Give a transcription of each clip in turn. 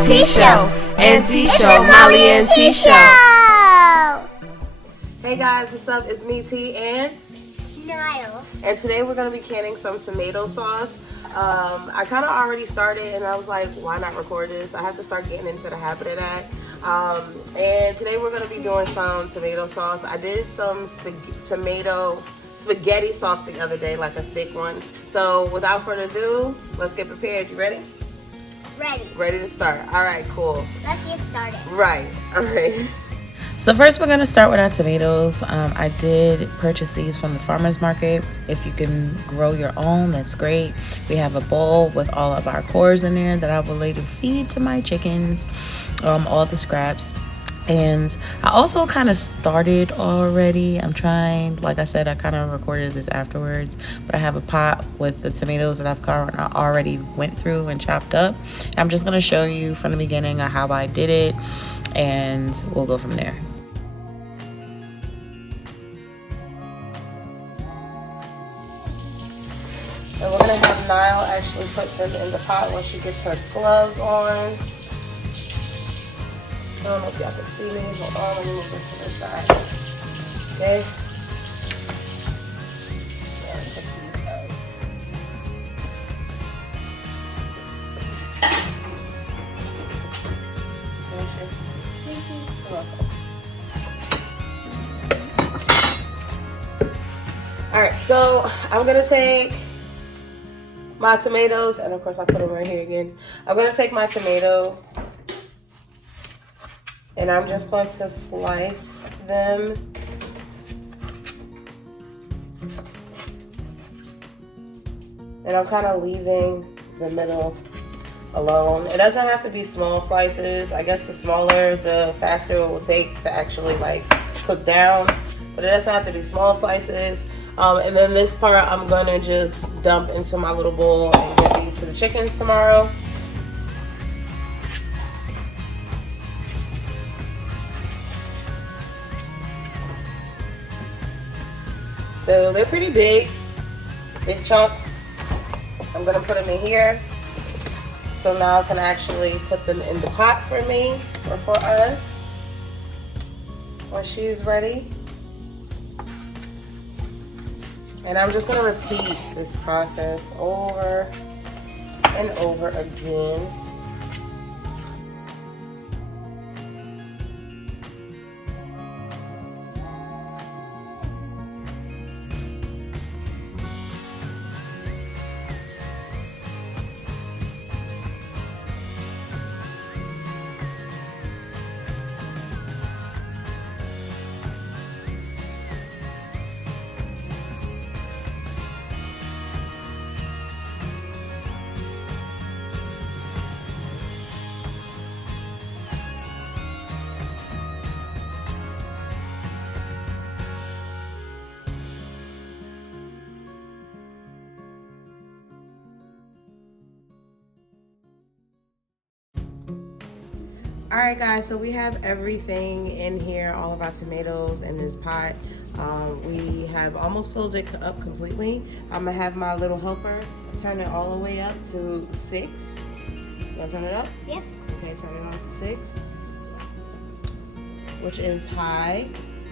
and T Show. Molly and T Show. Hey guys, what's up? It's me, T, and Niall. And today we're going to be canning some tomato sauce. I kind of already started and I was like, why not record this? I have to start getting into the habit of that. And today we're going to be doing some tomato sauce. I did some spaghetti sauce the other day, like a thick one. So without further ado, let's get prepared. You ready? Ready. Ready to start. All right, cool. Let's get started. Right. All right. So first we're going to start with our tomatoes. I did purchase these from the farmer's market. If you can grow your own, that's great. We have a bowl with all of our cores in there that I will later feed to my chickens, all the scraps. And I also kind of started already. I'm trying, like I said, I kind of recorded this afterwards, but I have a pot with the tomatoes that I've already went through and chopped up. And I'm just going to show you from the beginning of how I did it, and we'll go from there. And we're going to have Niall actually put them in the pot when she gets her gloves on. I don't know if y'all can see me. Hold on, let me move this to the side. Okay. Alright, so I'm going to take my tomatoes, and of course I put them right here again. I'm going to take my tomato and I'm just going to slice them. And I'm kind of leaving the middle alone. It doesn't have to be small slices. I guess the smaller, the faster it will take to actually like cook down. But it doesn't have to be small slices. And then this part I'm gonna just dump into my little bowl and give these to the chickens tomorrow. So they're pretty big chunks. I'm gonna put them in here. So now I can actually put them in the pot for me, or for us, when she's ready. And I'm just gonna repeat this process over and over again. All right guys, so we have everything in here, all of our tomatoes in this pot. We have almost filled it up completely. I'm gonna have my little helper turn it all the way up to 6. You wanna turn it up? Yep. Okay, turn it on to 6, which is high.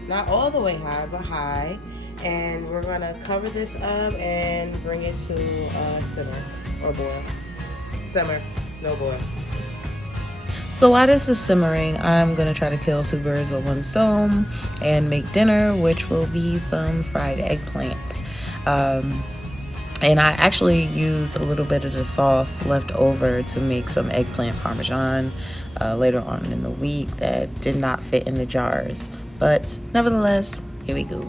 Not all the way high, but high. And we're gonna cover this up and bring it to simmer or boil. Simmer, no boil. So while this is simmering, I'm going to try to kill 2 birds with 1 stone and make dinner, which will be some fried eggplant. And I actually used a little bit of the sauce left over to make some eggplant parmesan later on in the week that did not fit in the jars. But nevertheless, here we go.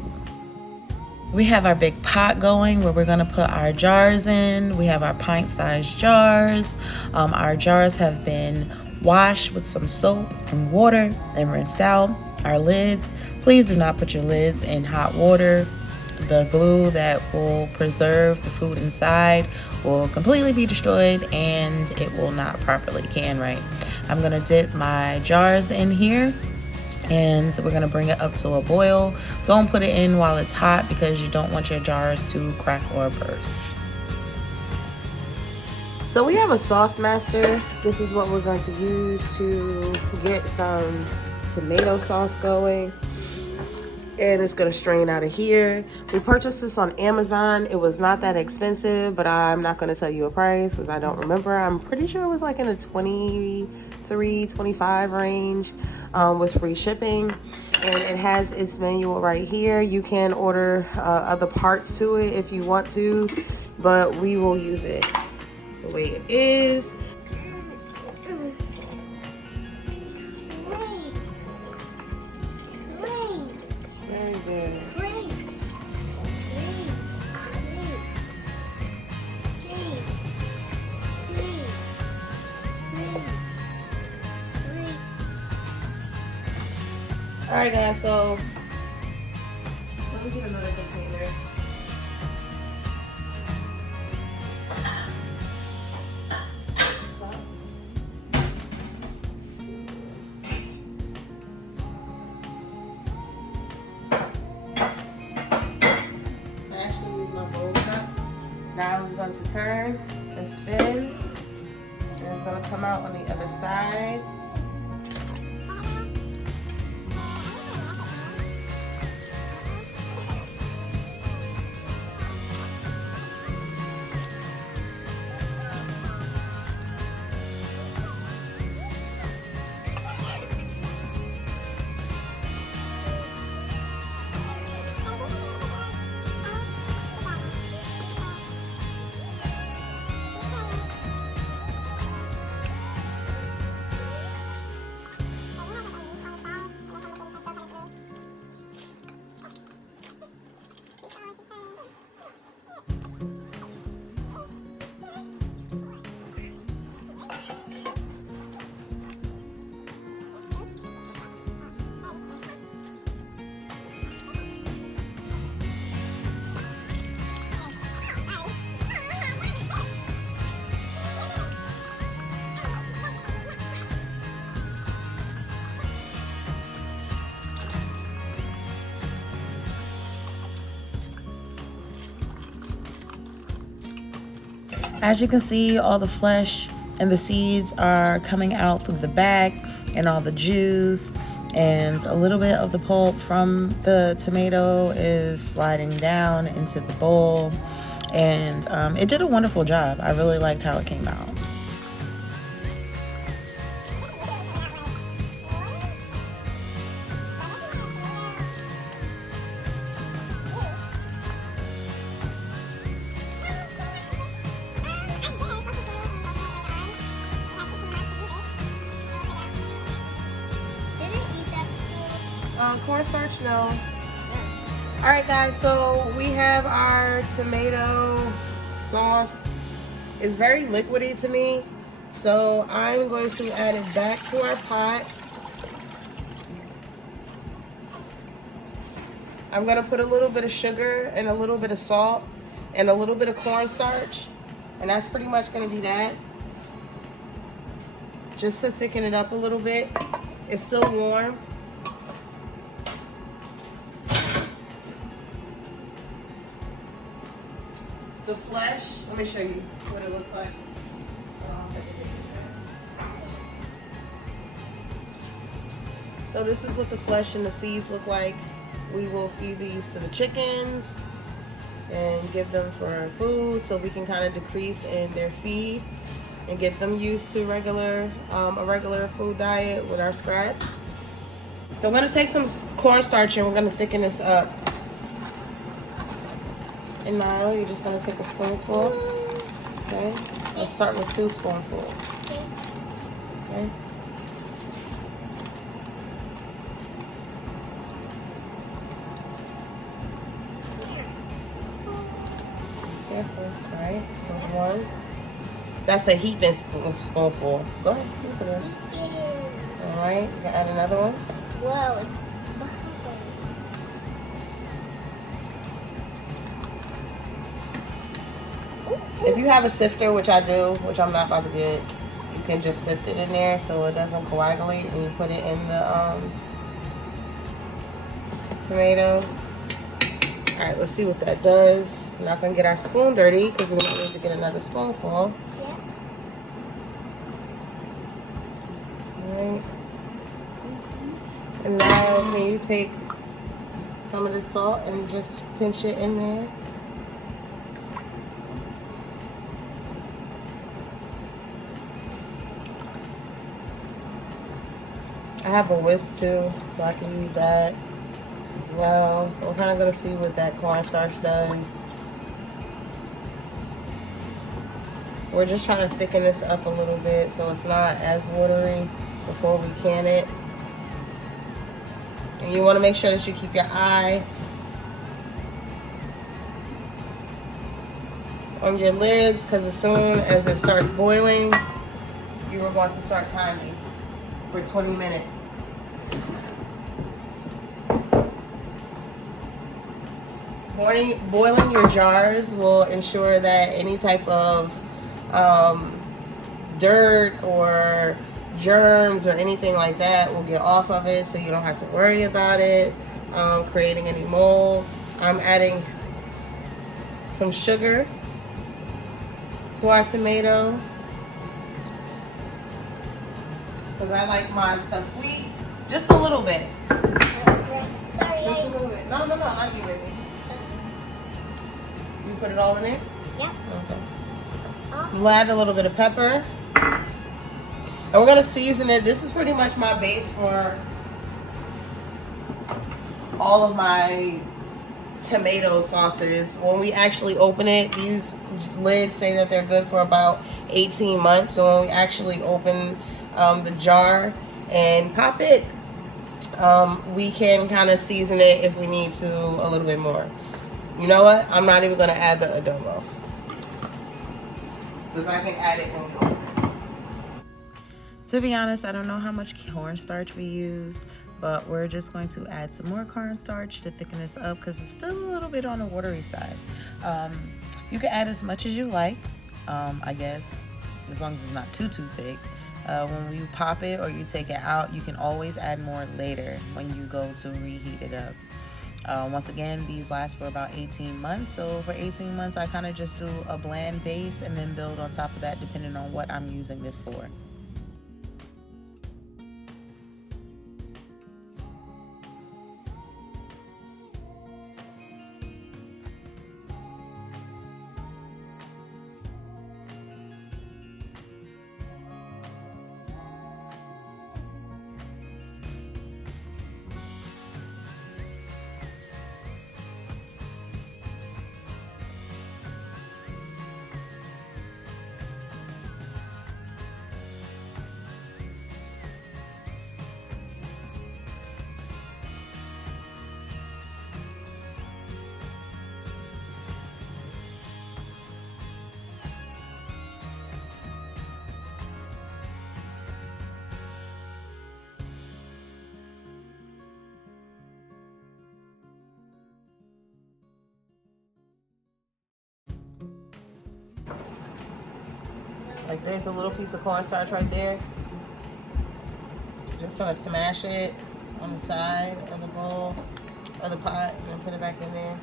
We have our big pot going where we're going to put our jars in. We have our pint-sized jars. Our jars have been washed with some soap and water and rinsed out. Our lids, please do not put your lids in hot water. The glue that will preserve the food inside will completely be destroyed and it will not properly can right. I'm gonna dip my jars in here and we're gonna bring it up to a boil. Don't put it in while it's hot because you don't want your jars to crack or burst. So we have a sauce master. This is what we're going to use to get some tomato sauce going. And it's gonna strain out of here. We purchased this on Amazon. It was not that expensive, but I'm not gonna tell you a price because I don't remember. I'm pretty sure it was like in the 23, 25 range with free shipping. And it has its manual right here. You can order other parts to it if you want to, but we will use it the way it is. All right, guys, so let me get another container. I actually use my bowl cup. Now it's going to turn and spin, and it's going to come out on the other side. As you can see, all the flesh and the seeds are coming out through the back, and all the juice and a little bit of the pulp from the tomato is sliding down into the bowl. And it did a wonderful job. I really liked how it came out. Cornstarch, no. All right, guys, so we have our tomato sauce. It's very liquidy to me, so I'm going to add it back to our pot. I'm gonna put a little bit of sugar and a little bit of salt and a little bit of cornstarch, and that's pretty much gonna be that. Just to thicken it up a little bit. It's still warm. The flesh, let me show you what it looks like. So this is what the flesh and the seeds look like. We will feed these to the chickens and give them for food so we can kind of decrease in their feed and get them used to a regular food diet with our scraps. So I'm gonna take some cornstarch and we're gonna thicken this up. And now you're just gonna take a spoonful. Okay, let's start with 2 spoonfuls. Okay. Careful, all right? There's 1. That's a heaping spoonful. Go ahead, look at this. All right, you can add another one. Whoa. If you have a sifter, which I do, which I'm not about to get, you can just sift it in there so it doesn't coagulate, and you put it in the tomato. All right, let's see what that does. We're not gonna get our spoon dirty because we might need to get another spoonful. Yeah. Right. And now can you take some of the salt and just pinch it in there? I have a whisk too, so I can use that as well. We're kind of going to see what that cornstarch does. We're just trying to thicken this up a little bit so it's not as watery before we can it. And you want to make sure that you keep your eye on your lids, because as soon as it starts boiling, you are going to start timing for 20 minutes. Boiling your jars will ensure that any type of dirt or germs or anything like that will get off of it, so you don't have to worry about it creating any molds. I'm adding some sugar to our tomato because I like my stuff sweet. Just a little bit. Sorry. Just a little bit. No, not you, baby. You put it all in it? Yeah. Okay. We'll add a little bit of pepper. And we're going to season it. This is pretty much my base for all of my tomato sauces. When we actually open it, these lids say that they're good for about 18 months. So when we actually open the jar and pop it, we can kind of season it if we need to a little bit more. You know what? I'm not even going to add the adobo, because I can add it when we open it. To be honest, I don't know how much cornstarch we use, but we're just going to add some more cornstarch to thicken this up because it's still a little bit on the watery side. You can add as much as you like, I guess, as long as it's not too thick. When you pop it or you take it out, you can always add more later when you go to reheat it up. Once again, these last for about 18 months. So for 18 months, I kind of just do a bland base and then build on top of that depending on what I'm using this for. Like there's a little piece of cornstarch right there. Just gonna smash it on the side of the bowl or the pot and then put it back in there.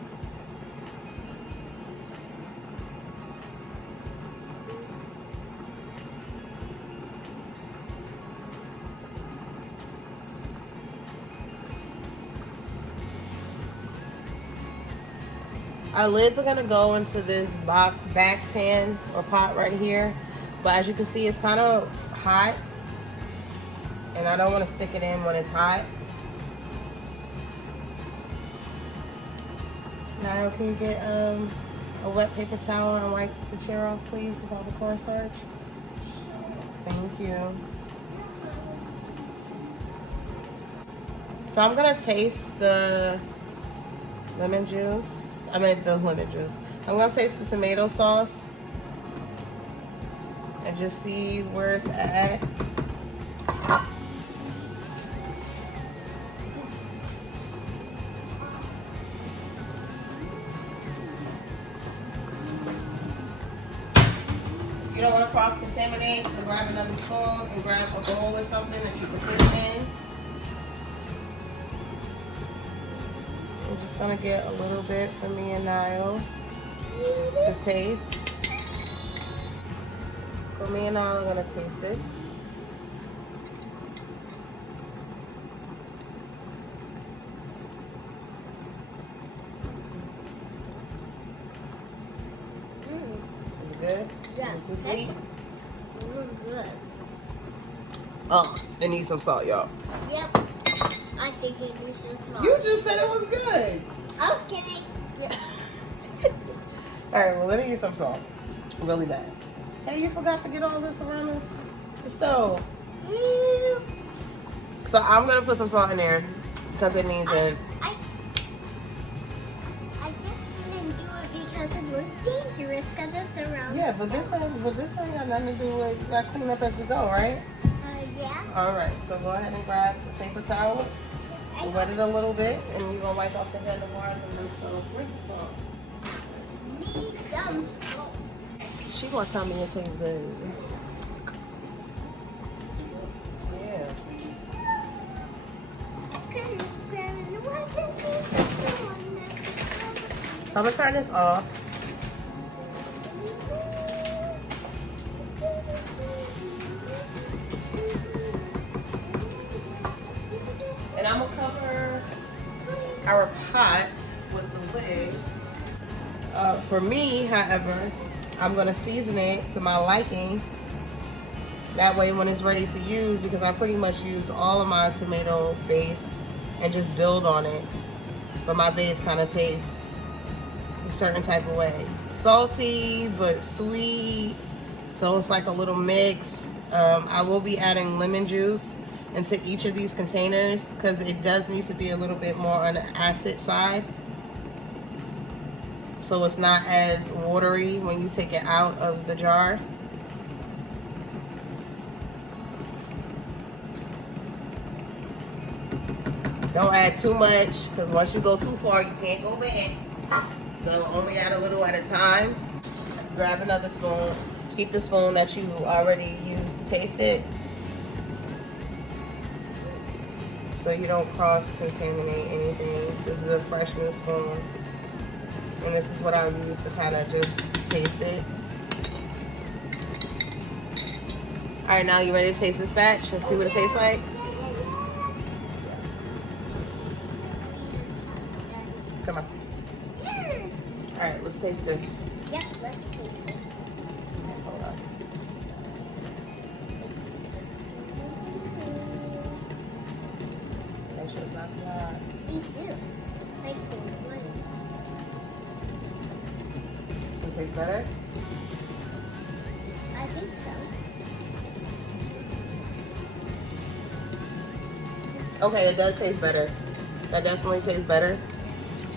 Our lids are gonna go into this back pan or pot right here. But as you can see, it's kind of hot. And I don't want to stick it in when it's hot. Now, can you get a wet paper towel and wipe the chair off, please, with all the cornstarch? Thank you. So I'm gonna taste the lemon juice. I meant the lemon juice. I'm gonna taste the tomato sauce and just see where it's at. You don't want to cross-contaminate, so grab another spoon and grab a bowl or something that you can put it in. We're just gonna get a little bit for me and Niall to taste. So me and Niall are gonna taste this. good? Yeah. Is it too sweet? It looks good. Oh, it needs some salt, y'all. Yep. I think it needs some salt. You just said it was good. I was kidding. Yeah. All right, well, let me get some salt. Really bad. Hey, you forgot to get all this around the stove. Mm. So I'm gonna put some salt in there because it needs it. I just didn't do it because it looks dangerous because it's around. Yeah, but this ain't got nothing to do with. You gotta clean up as we go, right? Yeah. All right. So go ahead and grab the paper towel, wet it a little bit, and you're gonna wipe off the handlebars and then put a drink of salt. Need some salt. She gonna tell me it tastes good. Yeah. So I'm gonna turn this off. And I'm gonna cover our pot with the lid. For me, however, I'm gonna season it to my liking. That way when it's ready to use, because I pretty much use all of my tomato base and just build on it. But my base kind of tastes a certain type of way. Salty, but sweet. So it's like a little mix. I will be adding lemon juice into each of these containers because it does need to be a little bit more on the acid side. So it's not as watery when you take it out of the jar. Don't add too much because once you go too far, you can't go back. So only add a little at a time. Grab another spoon. Keep the spoon that you already used to taste it, so you don't cross-contaminate anything. This is a fresh new spoon. And this is what I use to kind of just taste it. All right, now you ready to taste this batch and see what it tastes like? Come on. All right, let's taste this. Yep, let's taste this. Hold on. Make sure it's not too hot. Me too. Like the one. It tastes better? I think so. Okay, it does taste better. That definitely tastes better.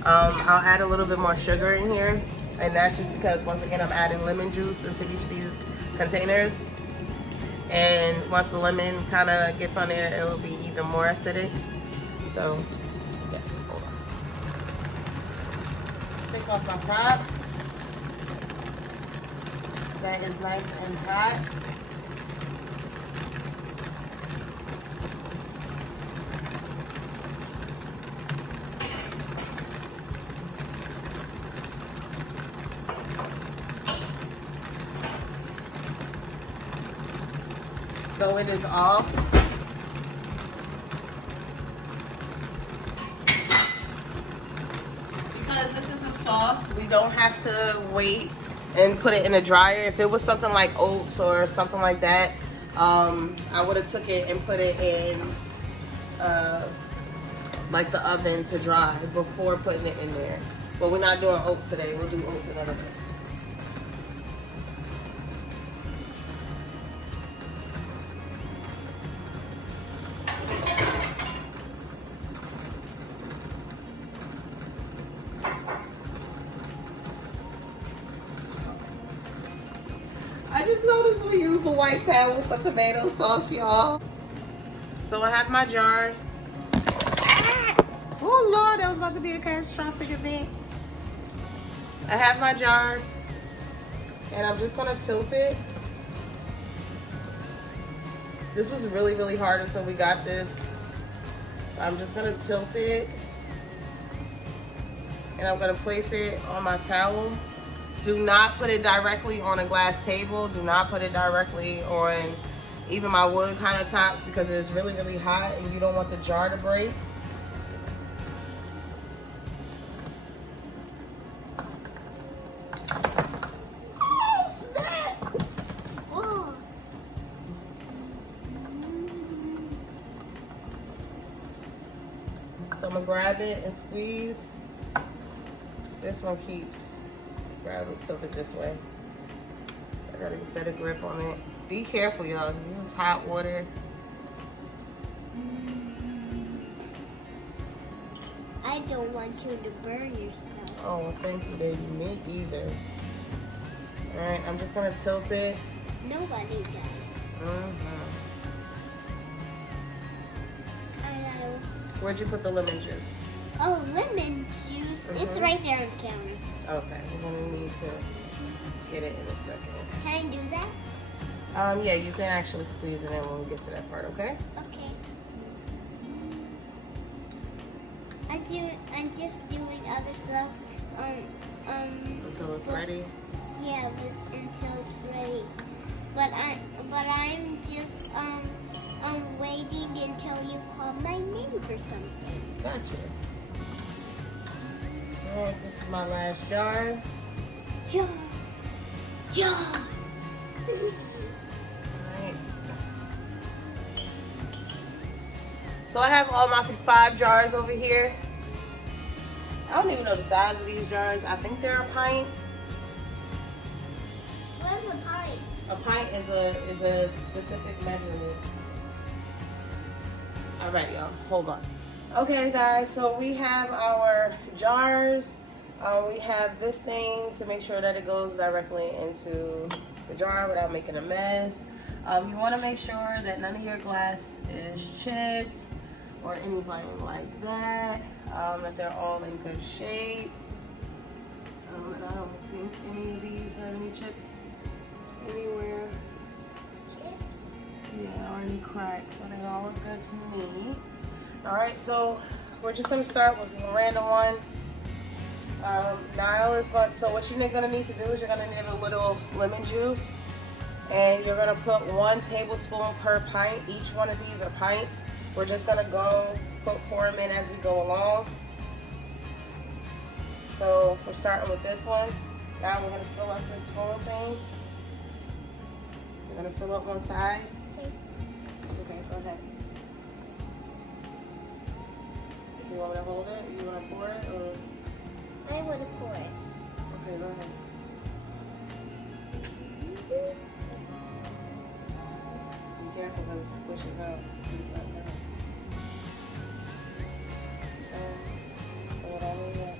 I'll add a little bit more sugar in here, and that's just because, once again, I'm adding lemon juice into each of these containers. And once the lemon kind of gets on there, it will be even more acidic. So, yeah, hold on. Take off my top. That is nice and hot. So it is off. Because this is a sauce, we don't have to wait and put it in a dryer. If it was something like oats or something like that, I would have took it and put it in like the oven to dry before putting it in there. But we're not doing oats today. We'll do oats another day. I just noticed we use the white towel for tomato sauce, y'all. So I have my jar. Oh Lord, that was about to be a catastrophic event. I have my jar, and I'm just gonna tilt it. This was really, really hard until we got this. I'm just gonna tilt it, and I'm gonna place it on my towel. Do not put it directly on a glass table. Do not put it directly on even my wood countertops because it's really, really hot and you don't want the jar to break. Oh, snap! So I'm gonna grab it and squeeze. This one keeps. Grab it, tilt it this way. So I gotta get better grip on it. Be careful, y'all. This is hot water. I don't want you to burn yourself. Oh, well, thank you, baby. Me either. All right, I'm just gonna tilt it. Nobody does. Where'd you put the lemon juice? Oh, lemon juice. It's right there on the counter. Okay, we're gonna need to get it in a second. Can I do that? Yeah, you can actually squeeze it in when we get to that part, okay? Okay. I'm just doing other stuff. Until it's ready. Yeah, until it's ready. But I'm just waiting until you call my name for something. Gotcha. All right, this is my last jar. Jar. Jar. Alright. So I have all my 5 jars over here. I don't even know the size of these jars. I think they're a pint. What's a pint? A pint is a specific measurement. Alright, y'all, hold on. Okay, guys, so we have our jars. We have this thing to make sure that it goes directly into the jar without making a mess. You want to make sure that none of your glass is chipped or anything like that. That they're all in good shape. And I don't think any of these have any chips anywhere. Chips? Yeah, or any cracks, so they all look good to me. Alright, so we're just going to start with a random one. Niall is going to, so what you're going to need to do is you're going to need a little lemon juice. And you're going to put 1 tablespoon per pint. Each one of these are pints. We're just going to pour them in as we go along. So we're starting with this one. Now we're going to fill up this spoon thing. We're going to fill up one side. Okay, go ahead. You want me to hold it? You want to pour it? Or? I want to pour it. Okay, go ahead. Be careful because it squishes out. Squeeze like that. So what I need that.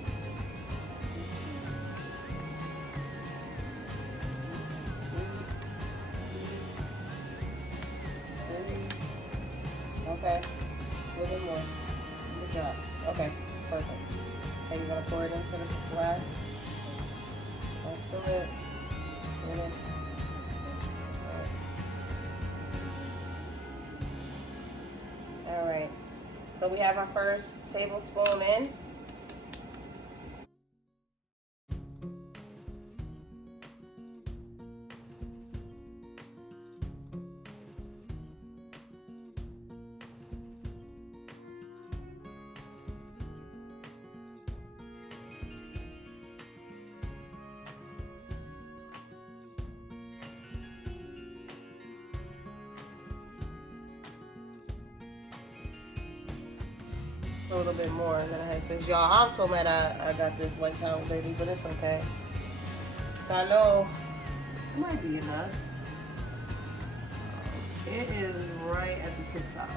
Okay, a little more. Good job. Okay, perfect. Okay, you're gonna pour it into the glass. That's the lid. All right. So we have our first tablespoon in. A little bit more than it has been. Y'all, I'm so mad I got this white towel, baby, but it's okay. So I know it might be enough. It is right at the tip top.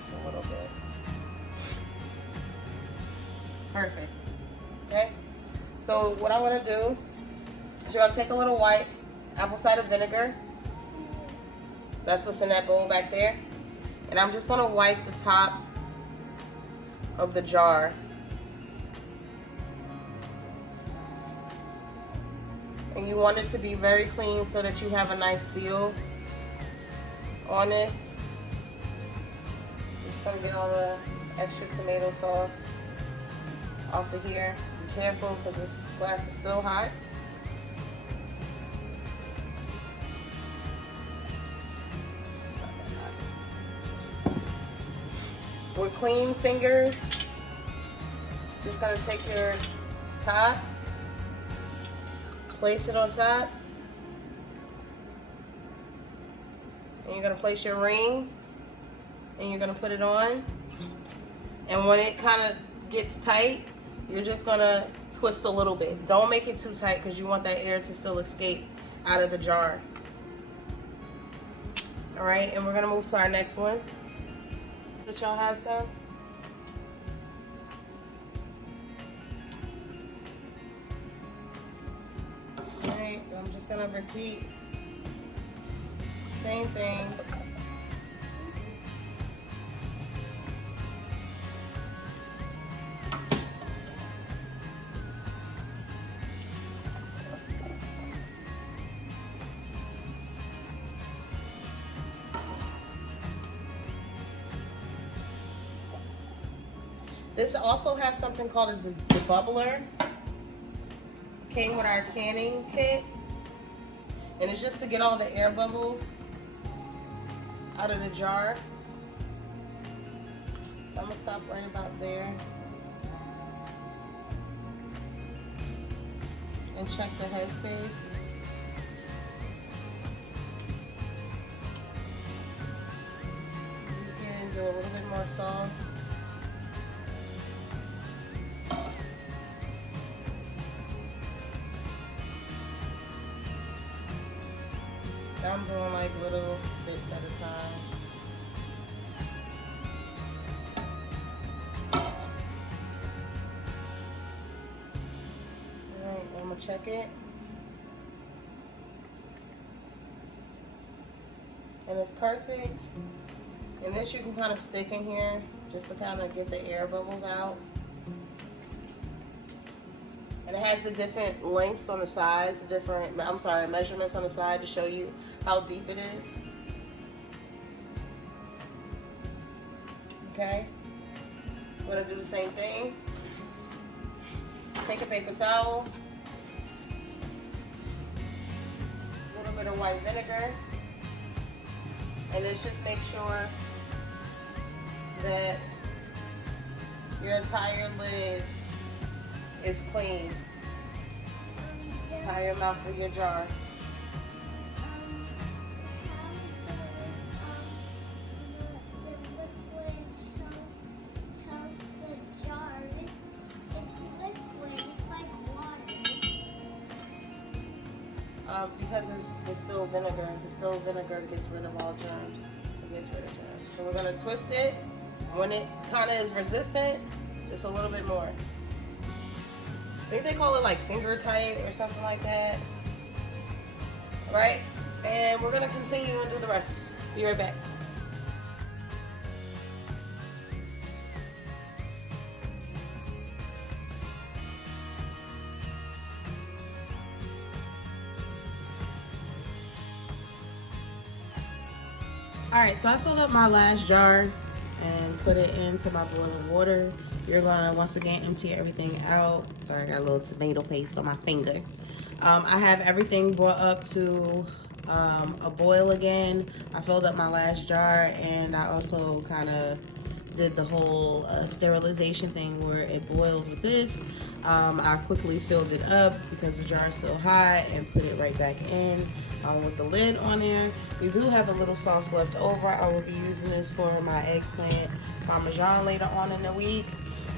Just a little bit. Perfect. Okay? So what I'm gonna do is you're gonna take a little white apple cider vinegar. That's what's in that bowl back there. And I'm just gonna wipe the top of the jar. And you want it to be very clean so that you have a nice seal on this. I'm just gonna get all the extra tomato sauce off of here. Be careful because this glass is still hot. With clean fingers, just gonna take your top, place it on top, and you're gonna place your ring and you're gonna put it on. And when it kind of gets tight, you're just gonna twist a little bit. Don't make it too tight because you want that air to still escape out of the jar. All right, and we're gonna move to our next one. Did y'all have some? All right, I'm just gonna repeat. Same thing. This also has something called a debubbler. Came with our canning kit. And it's just to get all the air bubbles out of the jar. So I'm gonna stop right about there. And check the headspace. You can do a little bit more sauce. I'm doing like little bits at a time. Alright, I'm gonna check it. And it's perfect. And this you can kind of stick in here just to kind of get the air bubbles out. And it has the different lengths on the sides, the different, measurements on the side to show you how deep it is. Okay, we're gonna do the same thing. Take a paper towel, a little bit of white vinegar, and let's just make sure that your entire lid is clean. Tie your mouth with your jar. Because it's distilled vinegar. Distilled vinegar gets rid of all germs. It gets rid of germs. So we're gonna twist it. When it kind of is resistant, just a little bit more. I think they call it like finger tight or something like that. All right, and we're gonna continue and do the rest. Be right back. All right, so I filled up my last jar and put it into my boiling water. You're gonna once again empty everything out. Sorry, I got a little tomato paste on my finger. I have everything brought up to a boil again. I filled up my last jar, and I also kind of did the whole sterilization thing where it boils with this. I quickly filled it up because the jar is still hot and put it right back in with the lid on there. We do have a little sauce left over. I will be using this for my eggplant parmesan later on in the week.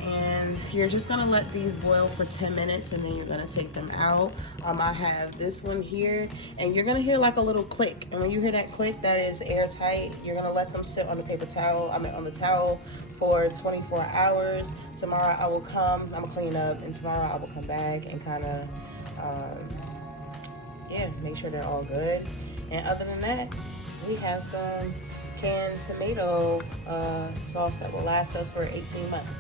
And you're just gonna let these boil for 10 minutes and then you're gonna take them out. I have this one here, and you're gonna hear like a little click. And when you hear that click, that is airtight. You're gonna let them sit on the paper towel, on the towel for 24 hours. Tomorrow I will come, I'm gonna clean up, and tomorrow I will come back and kind of, make sure they're all good. And other than that, we have some canned tomato sauce that will last us for 18 months.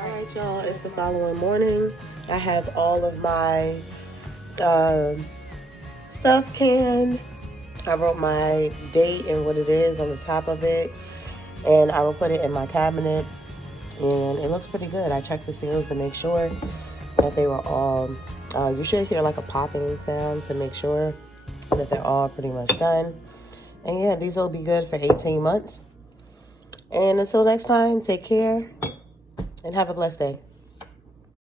All right, y'all, it's the following morning. I have all of my stuff canned. I wrote my date and what it is on the top of it, and I will put it in my cabinet, and it looks pretty good. I checked the seals to make sure that they were all, you should hear like a popping sound to make sure that they're all pretty much done. And yeah, these will be good for 18 months. And until next time, take care and have a blessed day.